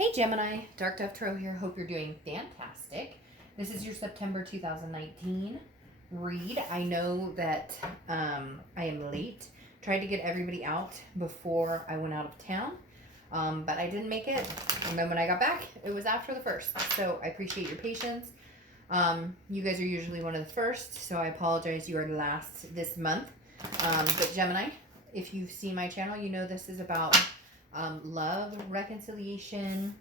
Hey Gemini, Dark Dove Tarot here. Hope you're doing fantastic. This is your September 2019 read. I know that I am late. Tried to get everybody out before I went out of town, but I didn't make it. And then when I got back, it was after the first. So I appreciate your patience. You guys are usually one of the first, so I apologize you are last this month. But Gemini, if you've seen my channel, you know this is about love, reconciliation,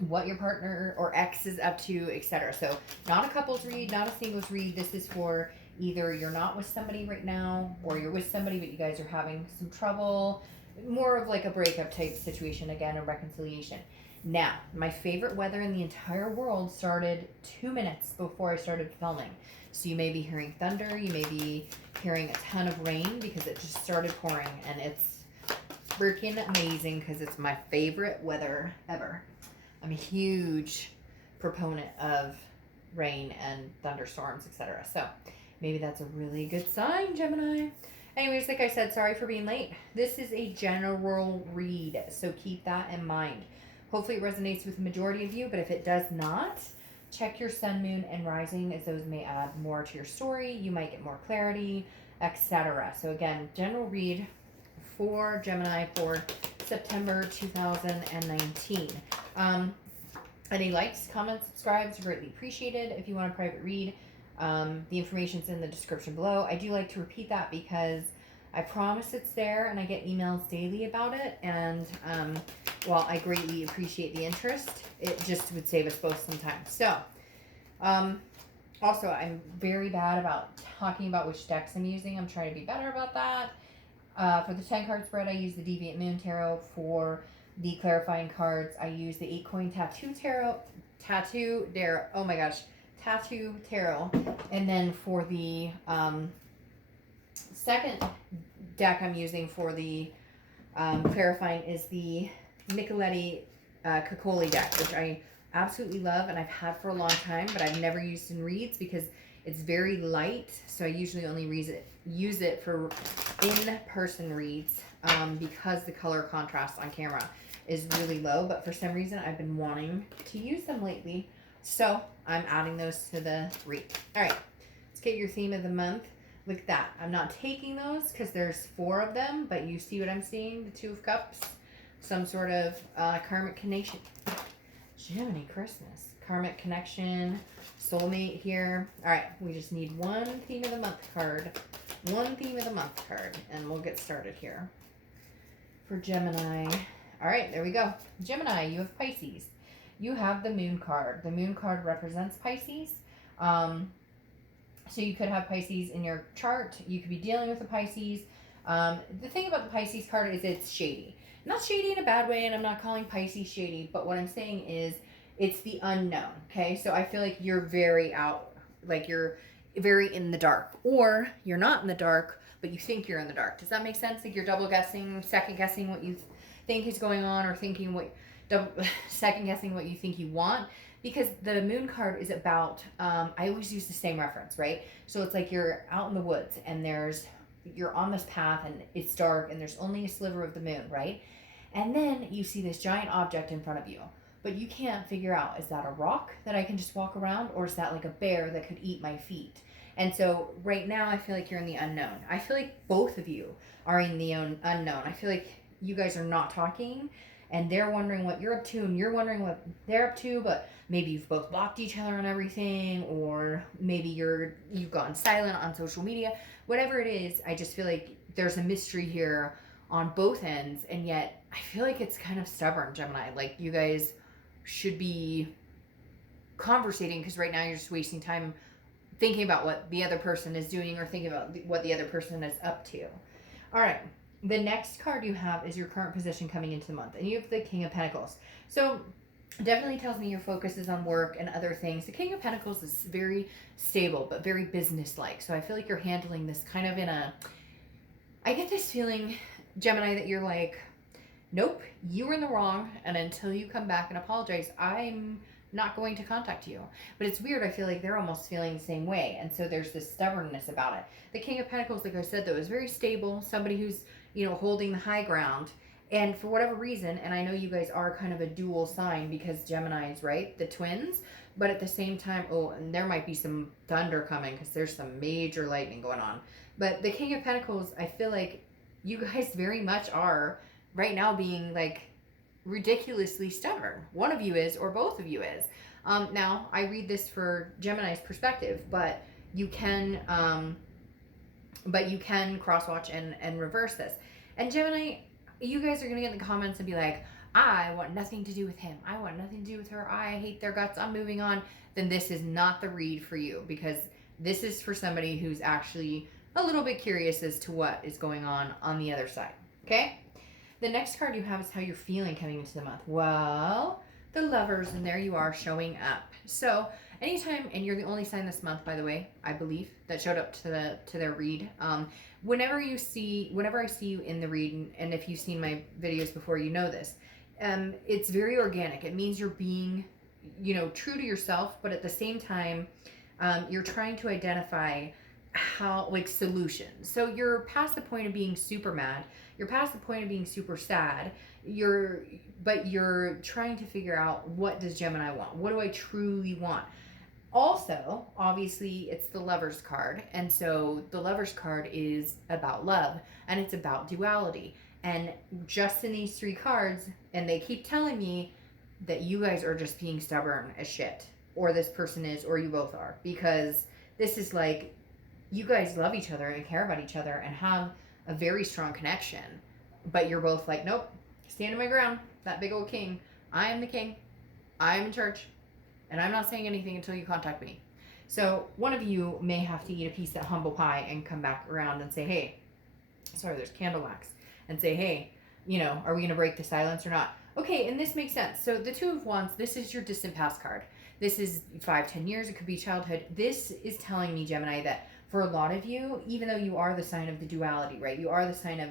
what your partner or ex is up to, etc. So not a couples read, not a singles read. This is for either you're not with somebody right now or you're with somebody but you guys are having some trouble. More of like a breakup type situation, again, a reconciliation. Now, my favorite weather in the entire world started 2 minutes before I started filming. So you may be hearing thunder, you may be hearing a ton of rain because it just started pouring, and it's freaking amazing because it's my favorite weather ever. I'm a huge proponent of rain and thunderstorms, etc. So maybe that's a really good sign, Gemini. Anyways, like I said, sorry for being late. This is a general read, so keep that in mind. Hopefully it resonates with the majority of you, but if it does not, check your sun, moon, and rising, as those may add more to your story. You might get more clarity, etc. So again, general read for Gemini for September 2019. Any likes, comments, subscribes are greatly appreciated. If you want a private read, the information's in the description below. I do like to repeat that because I promise it's there and I get emails daily about it. And while I greatly appreciate the interest, it just would save us both some time. So, also, I'm very bad about talking about which decks I'm using. I'm trying to be better about that. For the 10 card spread, I use the Deviant Moon Tarot. For the clarifying cards, I use the 8-coin Tattoo Tarot. Tattoo Tarot. And then for the second deck I'm using for the clarifying is the Nicoletti Caccoli deck, which I absolutely love and I've had for a long time, but I've never used in reads because it's very light, so I usually only use it for in-person reads because the color contrast on camera is really low, but for some reason I've been wanting to use them lately, so I'm adding those to the read. All right, let's get your theme of the month. Look at that. I'm not taking those because there's 4 of them, but you see what I'm seeing? The 2 of Cups, some sort of karmic connection. Gemini Christmas. Karmic connection, soulmate here. All right, we just need one theme of the month card. One theme of the month card, and we'll get started here. For Gemini. All right, there we go. Gemini, you have Pisces. You have the Moon card. The Moon card represents Pisces. So you could have Pisces in your chart. You could be dealing with a Pisces. The thing about the Pisces card is it's shady. Not shady in a bad way, and I'm not calling Pisces shady, but what I'm saying is it's the unknown, okay? So I feel like you're very out, like you're very in the dark, or you're not in the dark, but you think you're in the dark. Does that make sense? Like you're double guessing, second guessing what you think is going on, or thinking second guessing what you think you want. Because the Moon card is about, I always use the same reference, right? So it's like you're out in the woods and you're on this path and it's dark and there's only a sliver of the moon, right? And then you see this giant object in front of you, but you can't figure out, is that a rock that I can just walk around, or is that like a bear that could eat my feet? And so right now I feel like you're in the unknown. I feel like both of you are in the unknown. I feel like you guys are not talking and they're wondering what you're up to and you're wondering what they're up to, but maybe you've both blocked each other on everything, or maybe you've gone silent on social media. Whatever it is, I just feel like there's a mystery here on both ends, and yet I feel like it's kind of stubborn, Gemini. Like you guys should be conversating, because right now you're just wasting time thinking about what the other person is doing or thinking about what the other person is up to. All right. The next card you have is your current position coming into the month, and you have the King of Pentacles. So definitely tells me your focus is on work and other things. The King of Pentacles is very stable, but very business-like. So I feel like you're handling this kind of I get this feeling, Gemini, that you're like, nope, you were in the wrong, and until you come back and apologize, I'm not going to contact you. But it's weird, I feel like they're almost feeling the same way, and so there's this stubbornness about it. The King of Pentacles, like I said, though, is very stable, somebody who's, holding the high ground, And for whatever reason, and I know you guys are kind of a dual sign because Gemini's, right? The twins. But at the same time, oh, and there might be some thunder coming because there's some major lightning going on. But the King of Pentacles, I feel like you guys very much are right now being like ridiculously stubborn. One of you is, or both of you is. Now, I read this for Gemini's perspective, but you can cross watch and reverse this. And Gemini, you guys are gonna get in the comments and be like, I want nothing to do with him. I want nothing to do with her. I hate their guts. I'm moving on. Then this is not the read for you, because this is for somebody who's actually a little bit curious as to what is going on the other side. Okay? The next card you have is how you're feeling coming into the month. Well, the Lovers, and there you are showing up. So anytime, and you're the only sign this month, by the way, I believe, that showed up to their read. Whenever I see you in the read, and if you've seen my videos before, you know this. It's very organic. It means you're being, true to yourself, but at the same time, you're trying to identify how, like, solutions. So you're past the point of being super mad. You're past the point of being super sad. But you're trying to figure out, what does Gemini want? What do I truly want? Also, obviously, it's the Lovers card. And so the Lovers card is about love, and it's about duality. And just in these 3 cards, and they keep telling me that you guys are just being stubborn as shit. Or this person is, or you both are. Because this is like, you guys love each other and care about each other and have a very strong connection. But you're both like, nope, stand my ground. That big old king. I am the king. I am in charge. And I'm not saying anything until you contact me. So one of you may have to eat a piece of that humble pie and come back around and say, hey, sorry, there's candle wax. And say, hey, are we going to break the silence or not? Okay, and this makes sense. So the 2 of Wands, this is your distant past card. This is 5-10 years. It could be childhood. This is telling me, Gemini, that for a lot of you, even though you are the sign of the duality, right? You are the sign of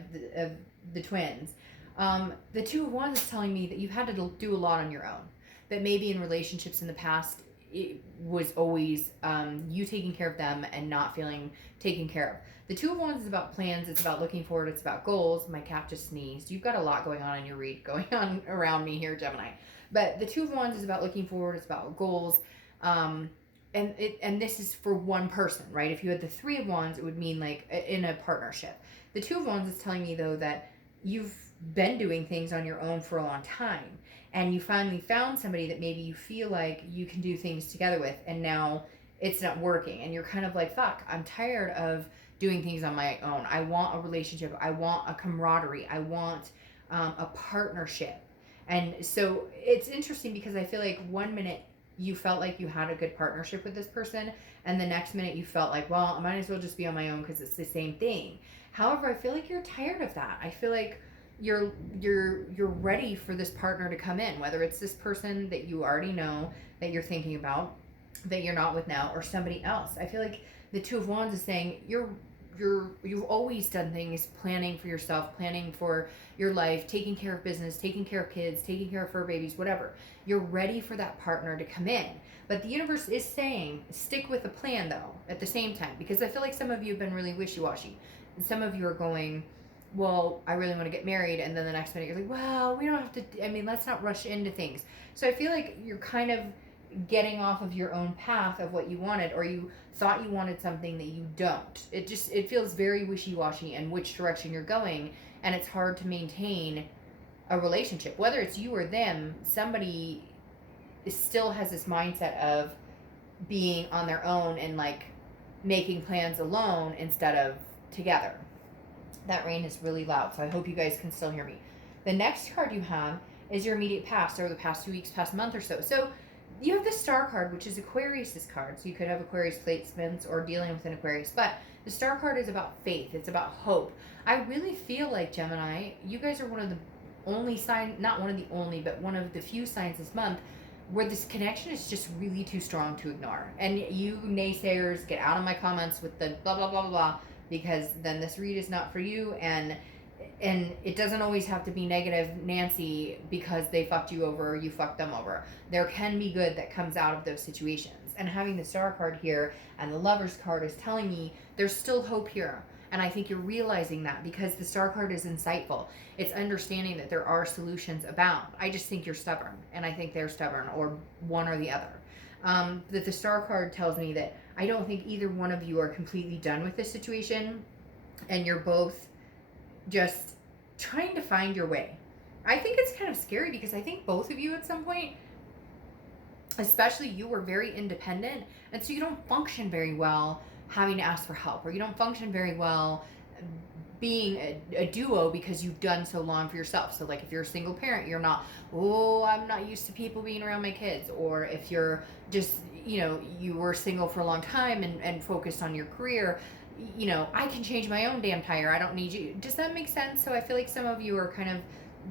the twins. The 2 of Wands is telling me that you've had to do a lot on your own. That maybe in relationships in the past, it was always you taking care of them and not feeling taken care of. The 2 of Wands is about plans. It's about looking forward. It's about goals. My cat just sneezed. You've got a lot going on in your read going on around me here, Gemini. But the 2 of Wands is about looking forward. It's about goals. And this is for one person, right? If you had the 3 of Wands, it would mean like in a partnership. The 2 of Wands is telling me, though, that you've been doing things on your own for a long time. And you finally found somebody that maybe you feel like you can do things together with. And now it's not working. And you're kind of like, fuck, I'm tired of doing things on my own. I want a relationship. I want a camaraderie. I want a partnership. And so it's interesting because I feel like one minute you felt like you had a good partnership with this person, and the next minute you felt like, well, I might as well just be on my own because it's the same thing. However, I feel like you're tired of that. I feel like you're ready for this partner to come in, whether it's this person that you already know, that you're thinking about, that you're not with now, or somebody else. I feel like the 2 of Wands is saying you've always done things, planning for yourself, planning for your life, taking care of business, taking care of kids, taking care of fur babies, whatever. You're ready for that partner to come in. But the universe is saying, stick with the plan, though, at the same time. Because I feel like some of you have been really wishy-washy. And some of you are going, well, I really want to get married. And then the next minute you're like, well, we don't have to, let's not rush into things. So I feel like you're kind of getting off of your own path of what you wanted, or you thought you wanted something that you don't. It feels very wishy-washy in which direction you're going, and it's hard to maintain a relationship. Whether it's you or them, somebody still has this mindset of being on their own and like making plans alone instead of together. That rain is really loud, so I hope you guys can still hear me. The next card you have is your immediate past, or the past 2 weeks, past month or so. So you have the Star card, which is Aquarius's card. So you could have Aquarius placements or dealing with an Aquarius. But the Star card is about faith. It's about hope. I really feel like, Gemini, you guys are one of the only sign, not one of the only, but one of the few signs this month where this connection is just really too strong to ignore. And you naysayers, get out of my comments with the blah, blah, blah, blah, blah, because then this read is not for you. And it doesn't always have to be negative Nancy because they fucked you over or you fucked them over. There can be good that comes out of those situations. And having the Star card here and the Lovers card is telling me there's still hope here. And I think you're realizing that because the Star card is insightful. It's understanding that there are solutions abound. I just think you're stubborn, and I think they're stubborn, or one or the other. That the Star card tells me that I don't think either one of you are completely done with this situation, and you're both just trying to find your way. I think it's kind of scary because I think both of you at some point, especially you, were very independent, and so you don't function very well having to ask for help, or you don't function very well being a duo because you've done so long for yourself. So like if you're a single parent, you're not, oh, I'm not used to people being around my kids. Or if you're just, you were single for a long time and focused on your career, I can change my own damn tire. I don't need you. Does that make sense? So I feel like some of you are kind of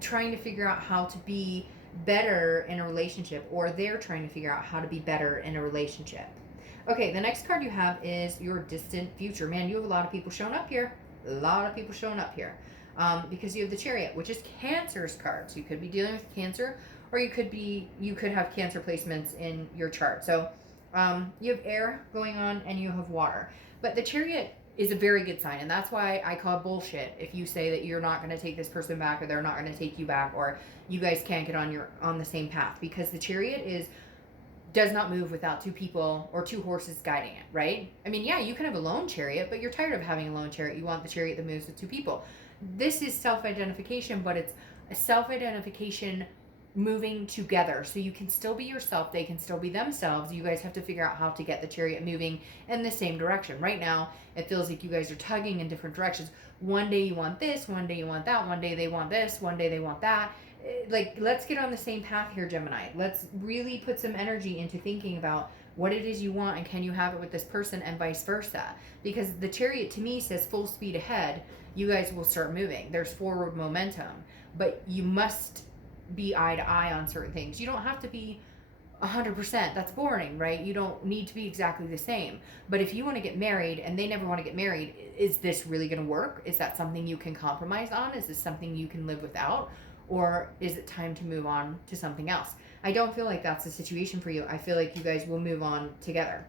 trying to figure out how to be better in a relationship, or they're trying to figure out how to be better in a relationship. Okay, the next card you have is your distant future. Man, you have a lot of people showing up here. Because you have the Chariot, which is Cancer's card. So you could be dealing with Cancer, or you could have Cancer placements in your chart. So you have air going on and you have water. But the Chariot is a very good sign, and that's why I call bullshit if you say that you're not going to take this person back, or they're not going to take you back, or you guys can't get on the same path, because the Chariot does not move without two people or two horses guiding it, right? I mean, yeah, you can have a lone chariot, but you're tired of having a lone chariot. You want the chariot that moves with two people. This is self-identification, but it's a self-identification moving together. So you can still be yourself. They can still be themselves. You guys have to figure out how to get the chariot moving in the same direction. Right now, it feels like you guys are tugging in different directions. One day you want this, one day you want that, one day they want this, one day they want that. Like, let's get on the same path here, Gemini. Let's really put some energy into thinking about what it is you want, and can you have it with this person, and vice versa. Because the Chariot to me says full speed ahead. You guys will start moving. There's forward momentum, but you must be eye to eye on certain things. You don't have to be 100%. That's boring, right? You don't need to be exactly the same. But if you want to get married and they never want to get married, is this really going to work? Is that something you can compromise on? Is this something you can live without? Or is it time to move on to something else? I don't feel like that's the situation for you. I feel like you guys will move on together.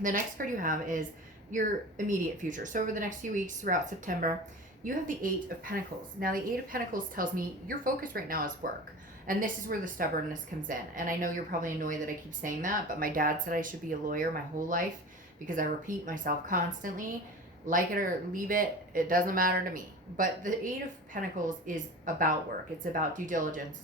The next card you have is your immediate future. So over the next few weeks throughout September, you have the 8 of Pentacles. Now the 8 of Pentacles tells me your focus right now is work. And this is where the stubbornness comes in. And I know you're probably annoyed that I keep saying that, but my dad said I should be a lawyer my whole life because I repeat myself constantly. Like it or leave it, it doesn't matter to me. But the 8 of Pentacles is about work. It's about due diligence.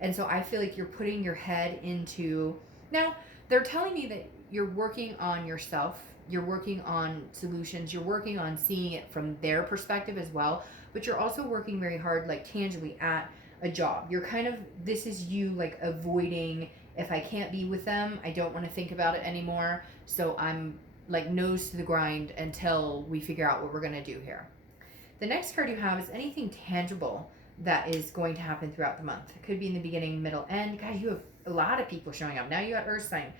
And so I feel like you're putting your head into, now they're telling me that you're working on yourself. You're working on solutions. You're working on seeing it from their perspective as well. But you're also working very hard, like tangibly at a job. You're kind of, this is you like avoiding, if I can't be with them, I don't want to think about it anymore. So I'm like nose to the grind until we figure out what we're going to do here. The next card you have is anything tangible that is going to happen throughout the month. It could be in the beginning, middle, end. Guys, you have a lot of people showing up. Now you got Earth sign.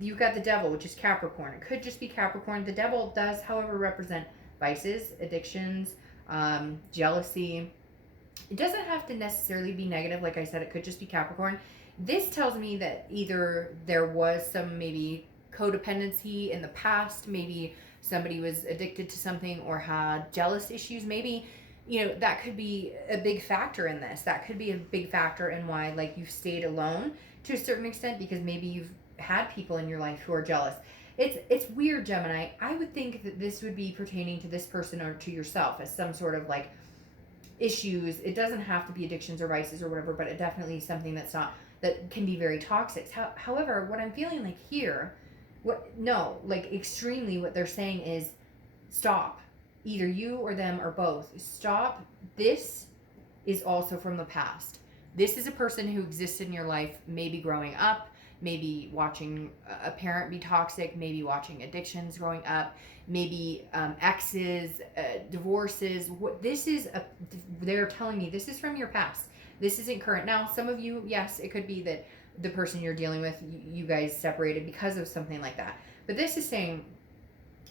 You've got the Devil, which is Capricorn. It could just be Capricorn. The Devil does, however, represent vices, addictions, jealousy. It doesn't have to necessarily be negative. Like I said, it could just be Capricorn. This tells me that either there was some maybe codependency in the past, maybe somebody was addicted to something or had jealous issues, maybe, that could be a big factor in this. That could be a big factor in why, like, you've stayed alone to a certain extent, because maybe you've had people in your life who are jealous. It's weird, Gemini. I would think that this would be pertaining to this person or to yourself as some sort of like issues. It doesn't have to be addictions or vices or whatever, but it definitely is something that can be very toxic. However, what I'm feeling like here, extremely what they're saying is stop. Either you or them or both. Stop. This is also from the past. This is a person who existed in your life, maybe growing up, maybe watching a parent be toxic, maybe watching addictions growing up, maybe exes, divorces. They're telling me this is from your past. This isn't current. Now, some of you, yes, it could be that the person you're dealing with, you guys separated because of something like that. But this is saying,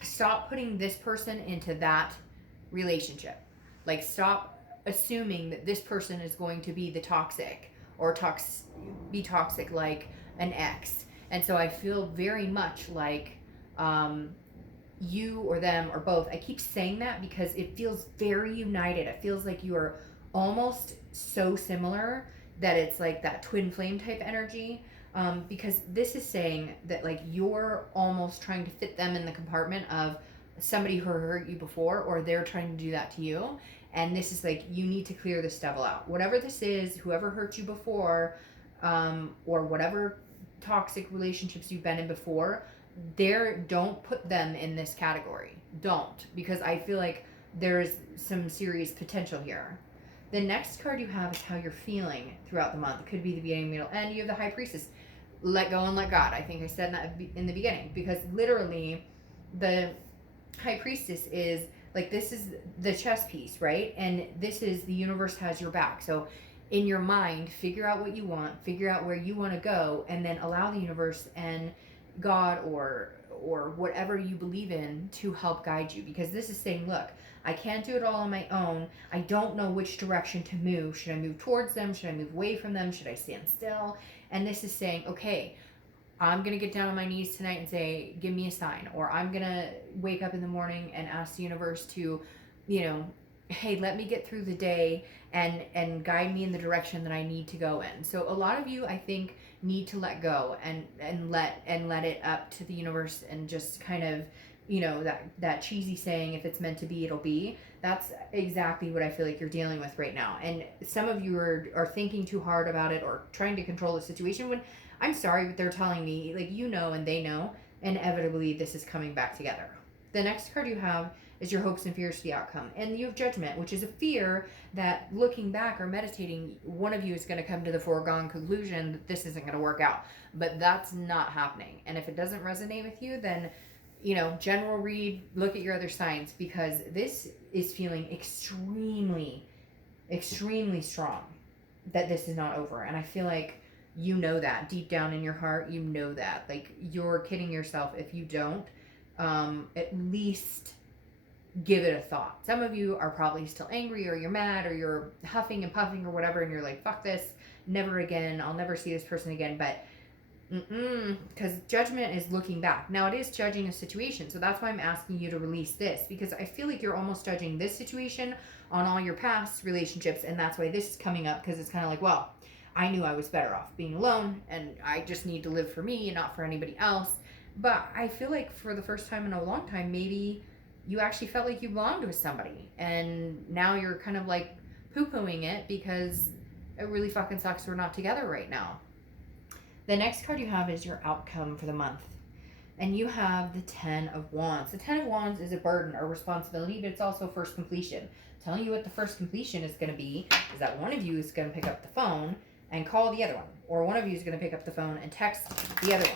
stop putting this person into that relationship. Like, stop assuming that this person is going to be the toxic or be toxic like an ex. And so I feel very much like you or them or both. I keep saying that because it feels very united. It feels like you are almost so similar that it's like that twin flame type energy. Because this is saying that like you're almost trying to fit them in the compartment of somebody who hurt you before, or they're trying to do that to you. And this is like, you need to clear this devil out. Whatever this is, whoever hurt you before, or whatever toxic relationships you've been in before, don't put them in this category. Don't, because I feel like there's some serious potential here. The next card you have is how you're feeling throughout the month. It could be the beginning, middle, end. You have the High Priestess. Let go and let God. I think I said that in the beginning, because literally the High Priestess is like, this is the chess piece, right? And this is the universe has your back. So in your mind, figure out what you want, figure out where you want to go, and then allow the universe and God or whatever you believe in to help guide you. Because this is saying, look, I can't do it all on my own. I don't know which direction to move. Should I move towards them? Should I move away from them? Should I stand still? And this is saying, okay, I'm going to get down on my knees tonight and say, give me a sign. Or I'm going to wake up in the morning and ask the universe to, hey, let me get through the day and guide me in the direction that I need to go in. So a lot of you, I think, need to let go and let it up to the universe, and just kind of, that cheesy saying, if it's meant to be, it'll be. That's exactly what I feel like you're dealing with right now. And some of you are thinking too hard about it, or trying to control the situation, when I'm sorry, but they're telling me, like, and they know, inevitably this is coming back together. The next card you have is your hopes and fears for the outcome. And you have judgment, which is a fear that, looking back or meditating, one of you is going to come to the foregone conclusion that this isn't going to work out. But that's not happening. And if it doesn't resonate with you, then, general read, look at your other signs, because this is feeling extremely, extremely strong that this is not over. And I feel like that deep down in your heart, that. Like, you're kidding yourself if you don't at least give it a thought. Some of you are probably still angry, or you're mad, or you're huffing and puffing or whatever, and you're like, fuck this, never again, I'll never see this person again. But because judgment is looking back. Now, it is judging a situation, so that's why I'm asking you to release this, because I feel like you're almost judging this situation on all your past relationships, and that's why this is coming up, because it's kind of like, well, I knew I was better off being alone, and I just need to live for me and not for anybody else. But I feel like for the first time in a long time, maybe you actually felt like you belonged with somebody, and now you're kind of like poo-pooing it because it really fucking sucks we're not together right now. The next card you have is your outcome for the month, and you have the 10 of Wands. The 10 of Wands is a burden or responsibility, but it's also first completion. Telling you what the first completion is going to be is that one of you is going to pick up the phone and call the other one, or one of you is going to pick up the phone and text the other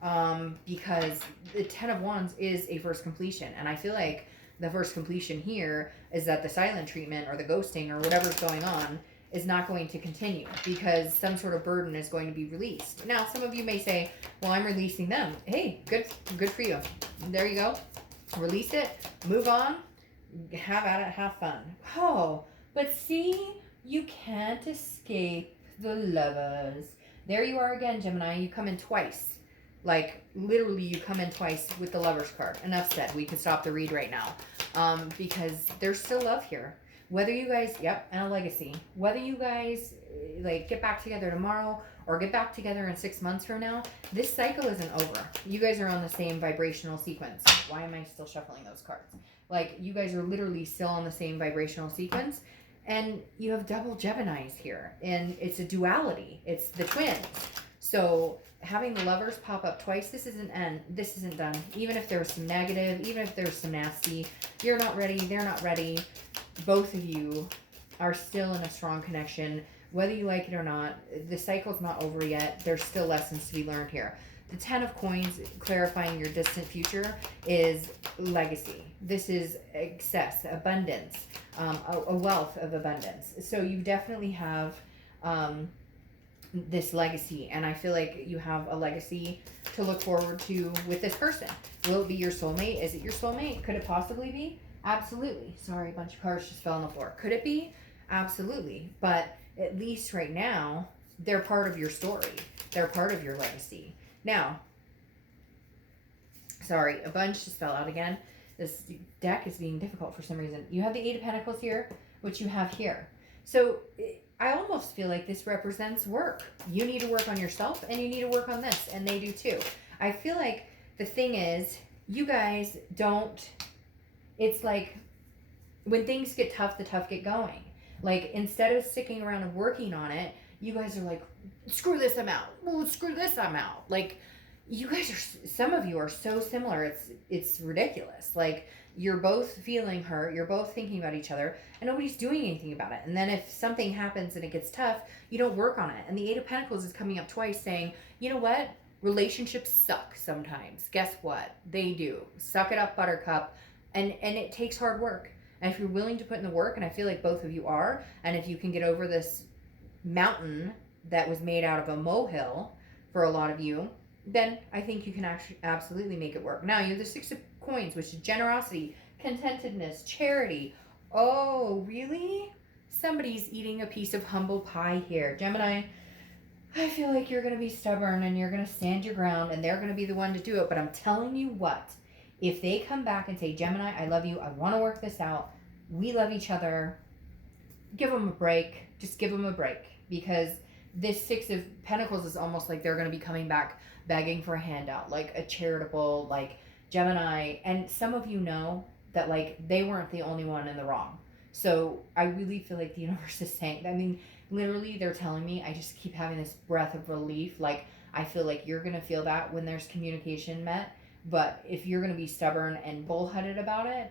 one. Because the 10 of Wands is a first completion. And I feel like the first completion here is that the silent treatment or the ghosting or whatever's going on is not going to continue, because some sort of burden is going to be released. Now, some of you may say, well, I'm releasing them. Hey, good for you. There you go. Release it, move on, have at it, have fun. Oh, but see, you can't escape the Lovers. There you are again, Gemini. You come in twice. Like, literally, you come in twice with the Lovers card. Enough said. We can stop the read right now. Because there's still love here. Whether you guys, and a legacy. Whether you guys, like, get back together tomorrow or get back together in 6 months from now, this cycle isn't over. You guys are on the same vibrational sequence. Why am I still shuffling those cards? Like, you guys are literally still on the same vibrational sequence. And you have double Geminis here. And it's a duality. It's the twins. So having the Lovers pop up twice, this isn't done. Even if there's some negative, even if there's some nasty, you're not ready, they're not ready. Both of you are still in a strong connection. Whether you like it or not, the cycle's not over yet. There's still lessons to be learned here. The 10 of Coins, clarifying your distant future, is legacy. This is excess, abundance, a wealth of abundance. So you definitely have this legacy, and I feel like you have a legacy to look forward to with this person. Will it be your soulmate? Is it your soulmate? Could it possibly be? Absolutely. Sorry, a bunch of cards just fell on the floor. Could it be? Absolutely. But at least right now, they're part of your story. They're part of your legacy. Now, sorry, a bunch just fell out again. This deck is being difficult for some reason. You have the Eight of Pentacles here, which you have here. So I almost feel like this represents work. You need to work on yourself and you need to work on this, and they do too. I feel like the thing is, you guys don't, it's like when things get tough, the tough get going. Like, instead of sticking around and working on it, you guys are like, screw this, I'm out. Well, screw this, I'm out. Like, you guys are, some of you are so similar. It's ridiculous. Like, you're both feeling hurt. You're both thinking about each other, and nobody's doing anything about it. And then if something happens and it gets tough, you don't work on it. And the Eight of Pentacles is coming up twice saying, you know what? Relationships suck sometimes. Guess what? They do. Suck it up, buttercup. And it takes hard work. And if you're willing to put in the work, and I feel like both of you are, and if you can get over this mountain that was made out of a molehill for a lot of you, then I think you can actually absolutely make it work. Now, you have the Six of Coins, which is generosity, contentedness, charity. Oh, really? Somebody's eating a piece of humble pie here. Gemini, I feel like you're going to be stubborn and you're going to stand your ground and they're going to be the one to do it. But I'm telling you what, if they come back and say, Gemini, I love you, I want to work this out, we love each other, give them a break. Just give them a break. Because this Six of Pentacles is almost like they're going to be coming back begging for a handout, like a charitable, like Gemini. And some of you know that, like, they weren't the only one in the wrong. So I really feel like the universe is saying, I mean, literally they're telling me, I just keep having this breath of relief. Like, I feel like you're going to feel that when there's communication met. But if you're going to be stubborn and bullheaded about it,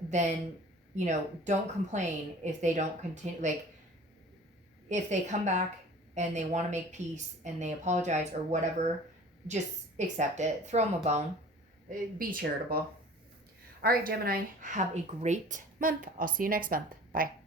then, you know, don't complain if they don't continue. Like, if they come back and they want to make peace and they apologize or whatever, just accept it. Throw them a bone. Be charitable. All right, Gemini, have a great month. I'll see you next month. Bye.